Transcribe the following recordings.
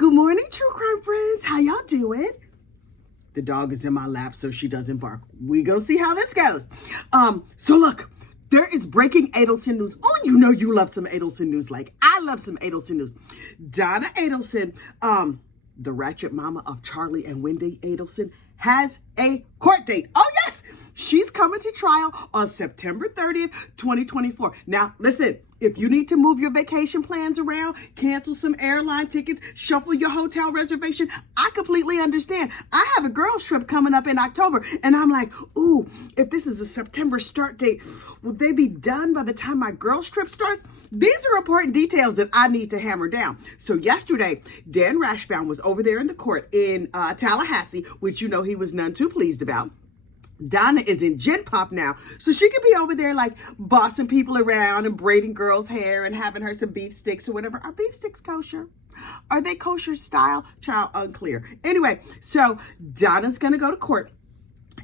Good morning, true crime friends. How y'all doing? The dog is in my lap, so she doesn't bark. We gonna see how this goes. So look, there is breaking Adelson news. Oh, you know you love some Adelson news. Like I love some Adelson news. Donna Adelson, the ratchet mama of Charlie and Wendy Adelson, has a court date. Oh yes, she's coming to trial on September 30th, 2024. Now, listen, if you need to move your vacation plans around, cancel some airline tickets, shuffle your hotel reservation, I completely understand. I have a girls trip coming up in October, and I'm like, ooh, if this is a September start date, will they be done by the time my girls trip starts? These are important details that I need to hammer down. So yesterday, Dan Rashbaum was over there in the court in Tallahassee, which you know he was none too pleased about. Donna is in Gen Pop now, so she could be over there like bossing people around and braiding girls' hair and having her some beef sticks or whatever. Are beef sticks kosher? Are they kosher style? Child, unclear. Anyway, so Donna's gonna go to court.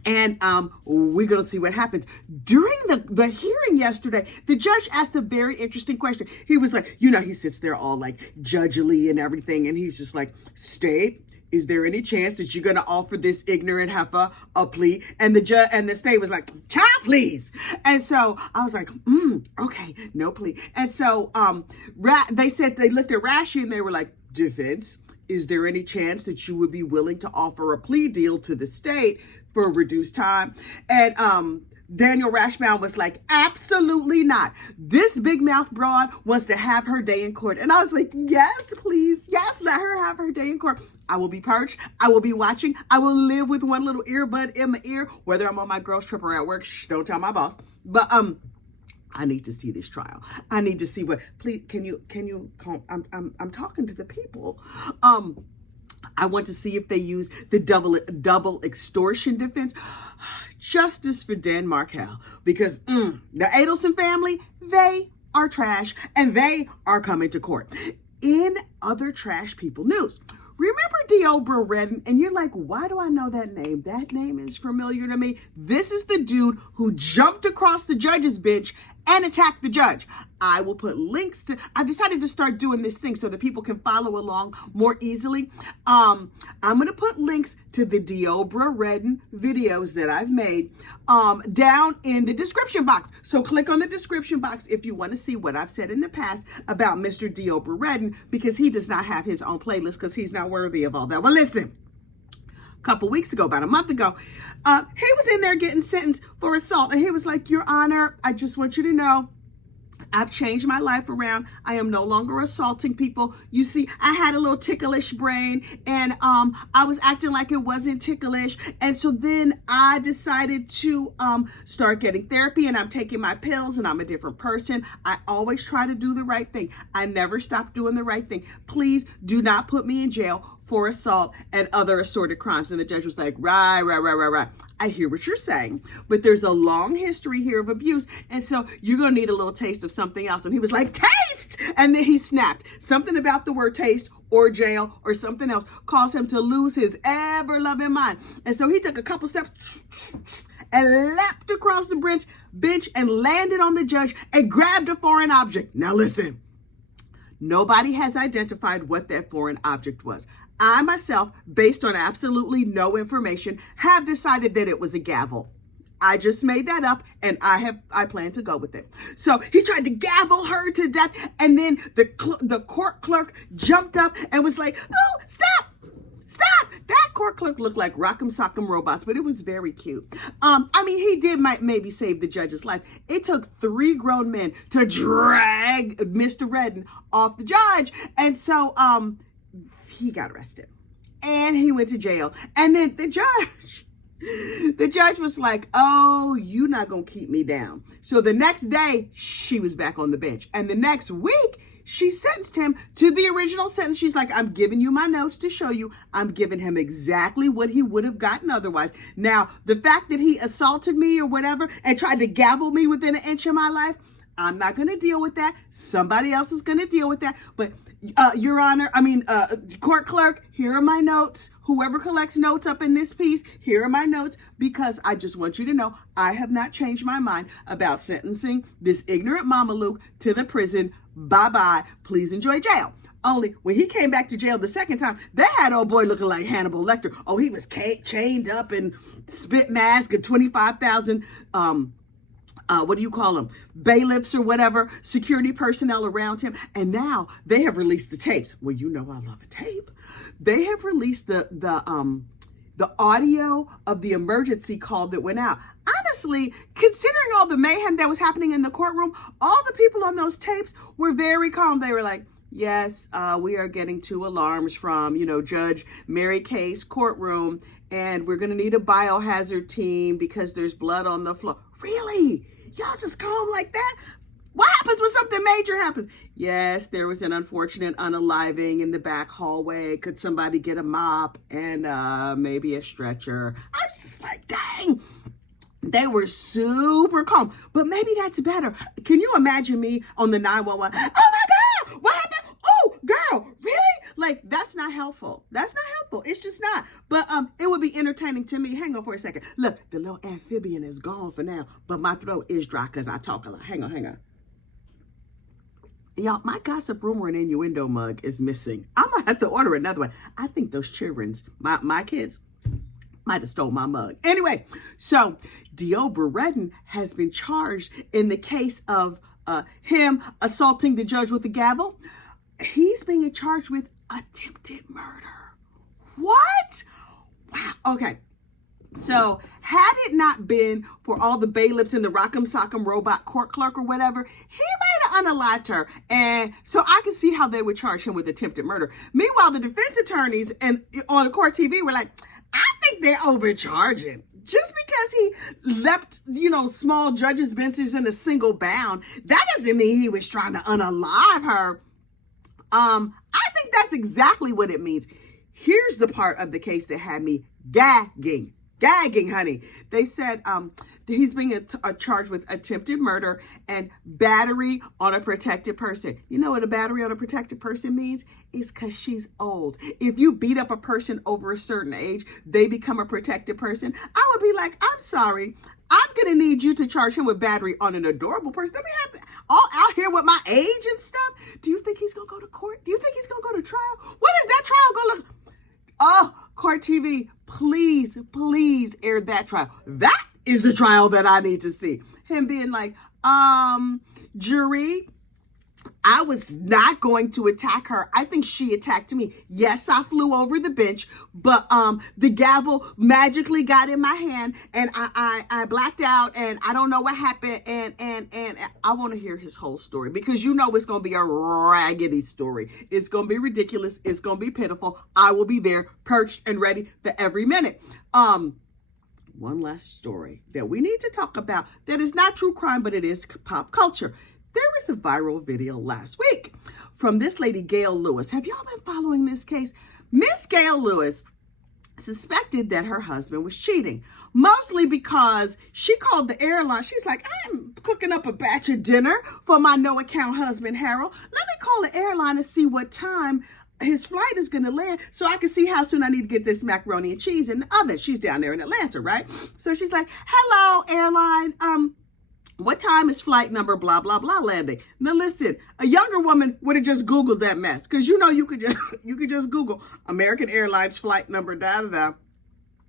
And we're going to see what happens. During the hearing yesterday, the judge asked a very interesting question. He was like, you know, he sits there all like judgely and everything. And he's just like, state, is there any chance that you're going to offer this ignorant heifer a plea? And the judge and the state was like, child, please. And so I was like, okay, no plea. And so they said they looked at Rashi and they were like, defense, is there any chance that you would be willing to offer a plea deal to the state for a reduced time? And Daniel Rashbaum was like, absolutely not. This big mouth broad wants to have her day in court. And I was like, yes, please. Yes, let her have her day in court. I will be perched. I will be watching. I will live with one little earbud in my ear, whether I'm on my girls trip or at work. Shh, don't tell my boss. But I need to see this trial. I need to see what, please, can you call, I'm talking to the people. I want to see if they use the double extortion defense. Justice for Dan Markel, because the Adelson family, they are trash and they are coming to court. In other trash people news, remember Deobra Redden? And you're like, why do I know that name? That name is familiar to me. This is the dude who jumped across the judge's bench and attacked the judge. I will put links to, I decided to start doing this thing so that people can follow along more easily. I'm going to put links to the Deobra Redden videos that I've made down in the description box. So click on the description box if you want to see what I've said in the past about Mr. Deobra Redden, because he does not have his own playlist because he's not worthy of all that. Well, listen. Couple weeks ago, about a month ago, he was in there getting sentenced for assault, and he was like, Your Honor, I just want you to know I've changed my life around. I am no longer assaulting people. You see, I had a little ticklish brain, and I was acting like it wasn't ticklish, and so then I decided to start getting therapy, and I'm taking my pills, and I'm a different person. I always try to do the right thing. I never stop doing the right thing. Please do not put me in jail for assault and other assorted crimes. And the judge was like, right. I hear what you're saying, but there's a long history here of abuse, and so you're going to need a little taste of something else. And he was like, taste! And then he snapped. Something about the word taste or jail or something else caused him to lose his ever-loving mind. And so he took a couple steps and leapt across the bench and landed on the judge and grabbed a foreign object. Now listen, nobody has identified what that foreign object was. I myself, based on absolutely no information, have decided that it was a gavel. I just made that up, and I plan to go with it. So he tried to gavel her to death, and then the court clerk jumped up and was like, "Oh, stop! That court clerk looked like Rock'em Sock'em Robots, but it was very cute. I mean, he did maybe save the judge's life. It took 3 grown men to drag Mr. Redden off the judge, and so he got arrested and he went to jail. And then the judge was like, oh, you're not going to keep me down. So the next day she was back on the bench. And the next week she sentenced him to the original sentence. She's like, I'm giving you my notes to show you. I'm giving him exactly what he would have gotten otherwise. Now, the fact that he assaulted me or whatever and tried to gavel me within an inch of my life, I'm not going to deal with that. Somebody else is going to deal with that. But Your Honor, court clerk, here are my notes. Whoever collects notes up in this piece, here are my notes, because I just want you to know I have not changed my mind about sentencing this ignorant Mama Luke to the prison Bye-bye. Please enjoy jail. Only when he came back to jail the second time, they had old boy looking like Hannibal Lecter. Oh, he was chained up and spit mask and 25,000, what do you call them? Bailiffs or whatever, security personnel around him. And now they have released the tapes. Well, you know I love a tape. They have released the audio of the emergency call that went out. Honestly, considering all the mayhem that was happening in the courtroom, all the people on those tapes were very calm. They were like, yes, we are getting 2 alarms from, Judge Mary Kay's courtroom, and we're going to need a biohazard team because there's blood on the floor. Really? Y'all just calm like that? What happens when something major happens? Yes, there was an unfortunate unaliving in the back hallway. Could somebody get a mop and maybe a stretcher? I was just like, dang. They were super calm, but maybe that's better. Can you imagine me on the 911? Oh my God, what happened? Oh, girl, really? Like, that's not helpful. That's not helpful. It's just not. But it would be entertaining to me. Hang on for a second. Look, the little amphibian is gone for now, but my throat is dry because I talk a lot. Hang on. Y'all, my gossip, rumor, and innuendo mug is missing. I'm going to have to order another one. I think those children's, my kids, might have stole my mug. Anyway, so Deobra Redden has been charged in the case of him assaulting the judge with a gavel. He's being charged with attempted murder. What? Wow. Okay. So had it not been for all the bailiffs and the rock'em sock'em robot court clerk or whatever, he might have unalived her. And so I can see how they would charge him with attempted murder. Meanwhile, the defense attorneys and on the court TV were like, I think they're overcharging. Just because he leapt, small judges' benches in a single bound, that doesn't mean he was trying to unalive her. I think that's exactly what it means. Here's the part of the case that had me gagging, honey. They said he's being charged with attempted murder and battery on a protected person. You know what a battery on a protected person means? It's because she's old. If you beat up a person over a certain age, they become a protected person. I would be like, I'm sorry. I'm going to need you to charge him with battery on an adorable person. Let me have all out here with my age and stuff. Do you think he's going to go to court? Do you think he's going to go to trial? What is that trial going to look? Oh, court TV, please air that trial. That is the trial that I need to see. Him being like, jury, I was not going to attack her. I think she attacked me. Yes, I flew over the bench, but the gavel magically got in my hand and I blacked out and I don't know what happened. And I want to hear his whole story because it's going to be a raggedy story. It's going to be ridiculous. It's going to be pitiful. I will be there perched and ready for every minute. One last story that we need to talk about that is not true crime, but it is pop culture. There was a viral video last week from this lady, Gail Lewis. Have y'all been following this case? Miss Gail Lewis suspected that her husband was cheating, mostly because she called the airline. She's like, I'm cooking up a batch of dinner for my no-account husband, Harold. Let me call the airline and see what time his flight is going to land so I can see how soon I need to get this macaroni and cheese in the oven. She's down there in Atlanta, right? So she's like, hello, airline. What time is flight number blah, blah, blah landing? Now listen, a younger woman would have just Googled that mess because you could just Google American Airlines flight number, da-da-da.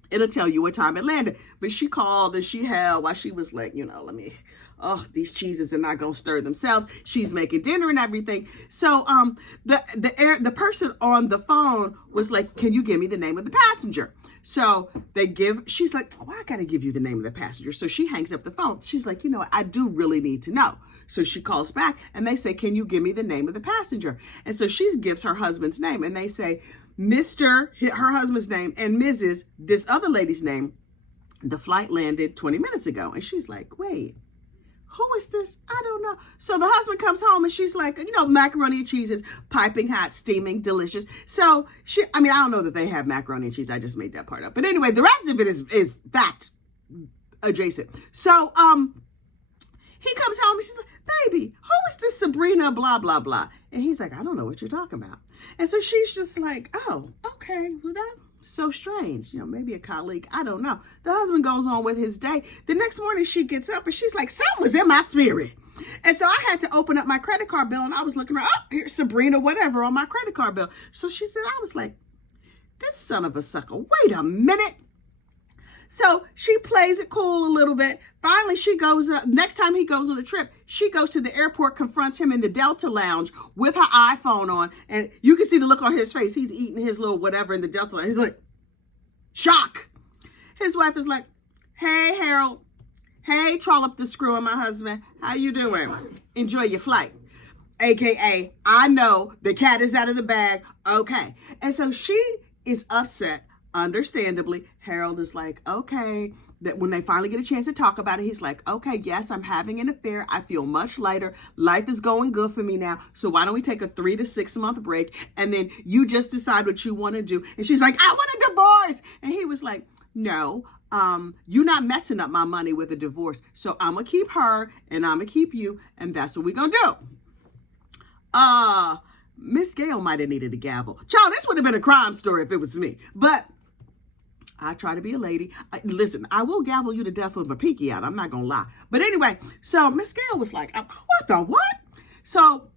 It'll tell you what time it landed. But she called and she held while she was like, these cheeses are not going to stir themselves. She's making dinner and everything. So the person on the phone was like, can you give me the name of the passenger? So she's like, I got to give you the name of the passenger. So she hangs up the phone. She's like, I do really need to know. So she calls back and they say, can you give me the name of the passenger? And so she gives her husband's name and they say, Mr., her husband's name, and Mrs., this other lady's name. The flight landed 20 minutes ago. And she's like, wait, who is this? I don't know. So the husband comes home and she's like, macaroni and cheese is piping hot, steaming, delicious. So I don't know that they have macaroni and cheese. I just made that part up. But anyway, the rest of it is fact adjacent. So he comes home and she's like, baby, who is this Sabrina, blah, blah, blah. And he's like, I don't know what you're talking about. And so she's just like, oh, okay, well, that's so strange. Maybe a colleague. I don't know. The husband goes on with his day. The next morning she gets up and she's like, something was in my spirit. And so I had to open up my credit card bill, and I was looking around, oh, here's Sabrina, whatever, on my credit card bill. So she said, I was like, this son of a sucker, wait a minute. So she plays it cool a little bit. Finally, she goes, next time he goes on a trip, she goes to the airport, confronts him in the Delta lounge with her iPhone on. And you can see the look on his face. He's eating his little whatever in the Delta lounge. He's like, shock. His wife is like, hey, Harold. Hey, trollop the screw in my husband. How you doing? Enjoy your flight. AKA, I know the cat is out of the bag. Okay. And so she is upset. Understandably, Harold is like, okay, that when they finally get a chance to talk about it, he's like, okay, yes, I'm having an affair. I feel much lighter. Life is going good for me now. So why don't we take a 3 to 6 month break? And then you just decide what you want to do. And she's like, I want a divorce. And he was like, no, you're not messing up my money with a divorce. So I'm going to keep her and I'm going to keep you. And that's what we're going to do. Miss Gail might have needed a gavel. Child, this would have been a crime story if it was me. But I try to be a lady. Listen, I will gavel you to death with my pinky out. I'm not going to lie. But anyway, so Miss Gail was like, what the what? So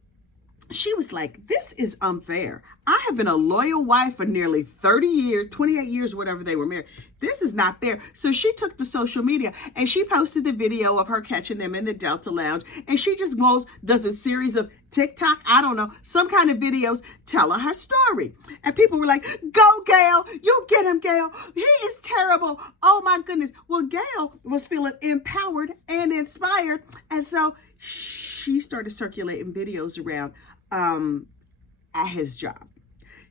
she was like, this is unfair. I have been a loyal wife for nearly 30 years, 28 years, whatever they were married. This is not fair. So she took to social media and she posted the video of her catching them in the Delta lounge. And she just does a series of TikTok, I don't know, some kind of videos telling her story. And people were like, go, Gail. You get him, Gail. He is terrible. Oh, my goodness. Well, Gail was feeling empowered and inspired. And so she started circulating videos around at his job.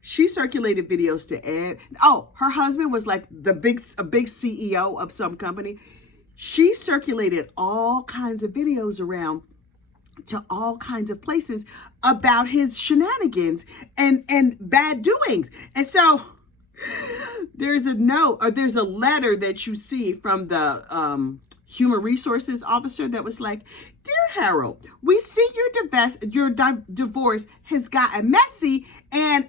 She circulated videos to Ed. Oh, her husband was like a big CEO of some company. She circulated all kinds of videos around to all kinds of places about his shenanigans and bad doings. And so there's a note or there's a letter that you see from the human resources officer that was like, dear Harold, we see your divorce has gotten messy, and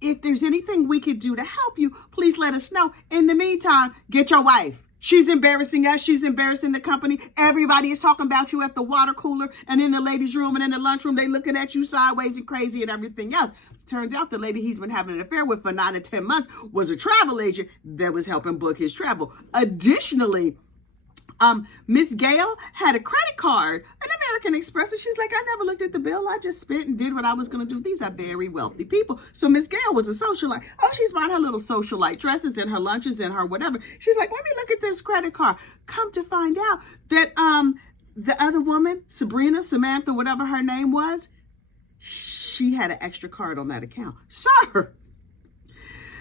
if there's anything we could do to help you, please let us know. In the meantime, get your wife. She's embarrassing us. She's embarrassing the company. Everybody is talking about you at the water cooler and in the ladies' room and in the lunchroom. They looking at you sideways and crazy and everything else. Turns out the lady he's been having an affair with for 9 to 10 months was a travel agent that was helping book his travel. Additionally, Miss Gail had a credit card, an American Express, and she's like, I never looked at the bill. I just spent and did what I was going to do. These are very wealthy people. So Miss Gail was a socialite. Oh, she's buying her little socialite dresses and her lunches and her whatever. She's like, let me look at this credit card. Come to find out that the other woman, Sabrina, Samantha, whatever her name was, she had an extra card on that account. Sir,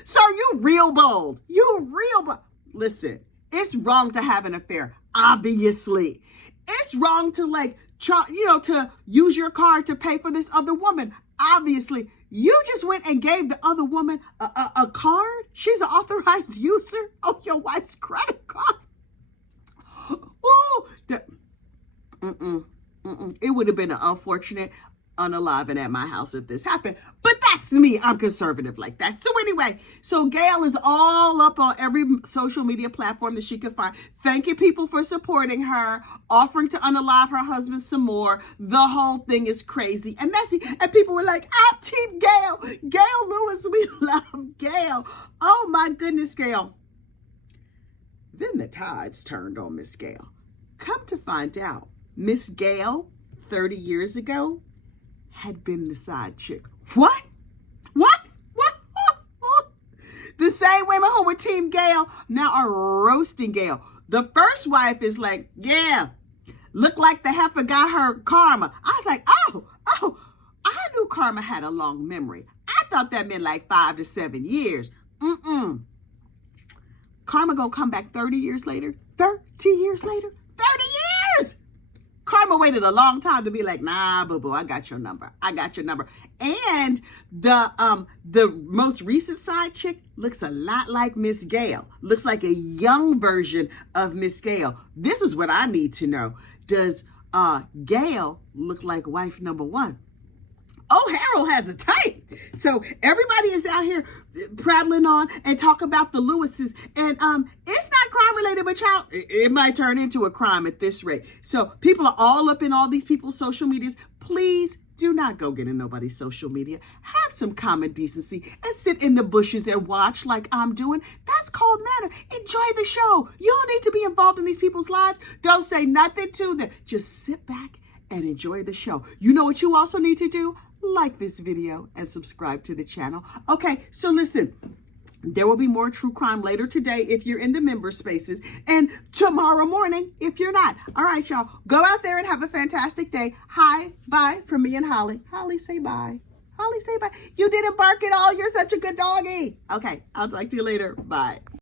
you real bold. You real bold. Listen. It's wrong to have an affair, obviously. It's wrong to to use your card to pay for this other woman, obviously. You just went and gave the other woman a card. She's an authorized user of your wife's credit card. Oh, it would have been an unfortunate unaliving at my house if this happened, but that's me. I'm conservative like that. So anyway, so Gail is all up on every social media platform that she could find, thanking people for supporting her, offering to unalive her husband some more. The whole thing is crazy and messy, and people were like, I'm Team Gail. Gail Lewis, we love Gail. Oh my goodness, Gail. Then the tides turned on Miss Gail. Come to find out, Miss Gail 30 years ago had been the side chick. What? The same women who were Team Gail now are roasting Gail. The first wife is like, yeah, look like the heifer got her karma. I was like, oh, I knew karma had a long memory. I thought that meant like 5 to 7 years. Karma gonna come back 30 years later? 30 years later? 30 years! Karma waited a long time to be like, nah, boo-boo, I got your number. And the most recent side chick looks a lot like Miss Gail. Looks like a young version of Miss Gail. This is what I need to know. Does Gail look like wife number one? Oh, Harold has a type. So everybody is out here prattling on and talk about the Lewises. And it's not crime related, but y'all, it might turn into a crime at this rate. So people are all up in all these people's social medias. Please do not go get in nobody's social media. Have some common decency and sit in the bushes and watch like I'm doing. That's called manner. Enjoy the show. You don't need to be involved in these people's lives. Don't say nothing to them. Just sit back and enjoy the show. You know what you also need to do? Like this video and subscribe to the channel. Okay, so listen. There will be more true crime later today if you're in the member spaces, and tomorrow morning if you're not. All right, y'all. Go out there and have a fantastic day. Hi, bye from me and Holly. Holly, say bye. Holly, say bye. You didn't bark at all. You're such a good doggy. Okay, I'll talk to you later. Bye.